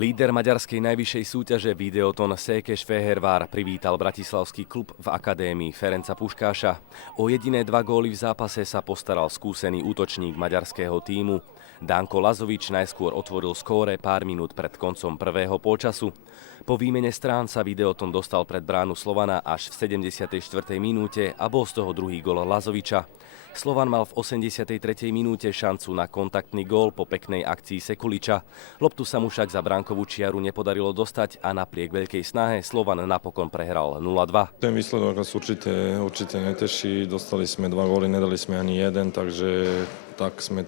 Líder maďarskej najvyššej súťaže Videoton Székesfehérvár privítal bratislavský klub v akadémii Ferenca Puškáša. O jediné 2 góly v zápase sa postaral skúsený útočník maďarského tímu. Danko Lazovič najskôr otvoril skóre pár minút pred koncom prvého polčasu. Po výmene strán sa Videoton dostal pred bránu Slovana až v 74. minúte a bol z toho druhý gól Lazoviča. Slovan mal v 83. minúte šancu na kontaktný gól po peknej akcii Sekuliča. Loptu sa mu však za bránkovú čiaru nepodarilo dostať a napriek veľkej snahe Slovan napokon prehral 0-2. Ten výsledok nás určite neteší. Dostali sme 2 góly, nedali sme ani jeden, takže tak sme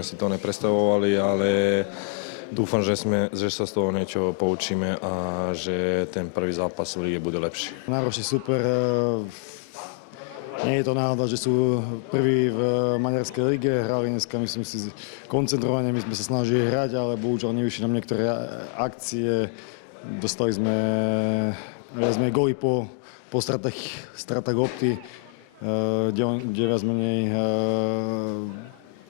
si to nepredstavovali, ale dúfam, že sa z toho niečo poučíme a že ten prvý zápas v lige bude lepší. Náročný super. Nie je to náhoda, že sú prví v maďarskej lige. Hrali dneska, myslím si, koncentrovane. My sme sa snažili hrať, ale bohužiaľ nevyšli nám niektoré akcie. Dostali sme góly po stratách opty, kde viac menej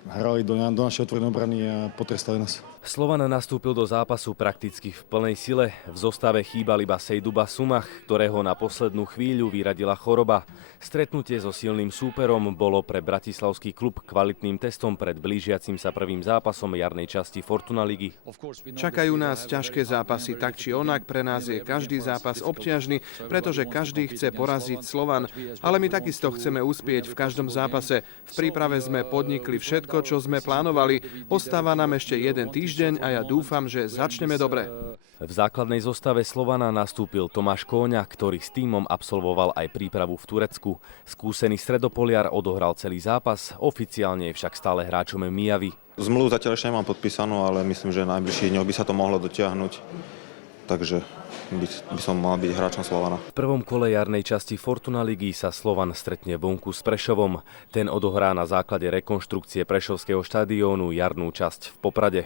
hrali do našej otvorenej obrany a potrestali nás. Slovan nastúpil do zápasu prakticky v plnej sile. V zostave chýbal iba Sejduba Sumach, ktorého na poslednú chvíľu vyradila choroba. Stretnutie so silným súperom bolo pre bratislavský klub kvalitným testom pred blížiacim sa prvým zápasom jarnej časti Fortuna ligy. Čakajú nás ťažké zápasy, tak či onak. Pre nás je každý zápas obťažný, pretože každý chce poraziť Slovan. Ale my takisto chceme uspieť v každom zápase. V príprave sme podnikli všetko, čo sme plánovali. Ostáva nám ešte jeden týždeň a ja dúfam, že začneme dobre. V základnej zostave Slovana nastúpil Tomáš Kóňa, ktorý s tímom absolvoval aj prípravu v Turecku. Skúsený stredopoliar odohral celý zápas, oficiálne je však stále hráčom Mijavy. Zmluvu zatiaľ ešte nemám podpísanú, ale myslím, že v najbližších dňoch by sa to mohlo dotiahnuť. Takže by som mal byť hráčom Slovana. V prvom kole jarnej časti Fortuna ligy sa Slovan stretne vonku s Prešovom. Ten odohrá na základe rekonštrukcie Prešovského štadiónu jarnú časť v Poprade.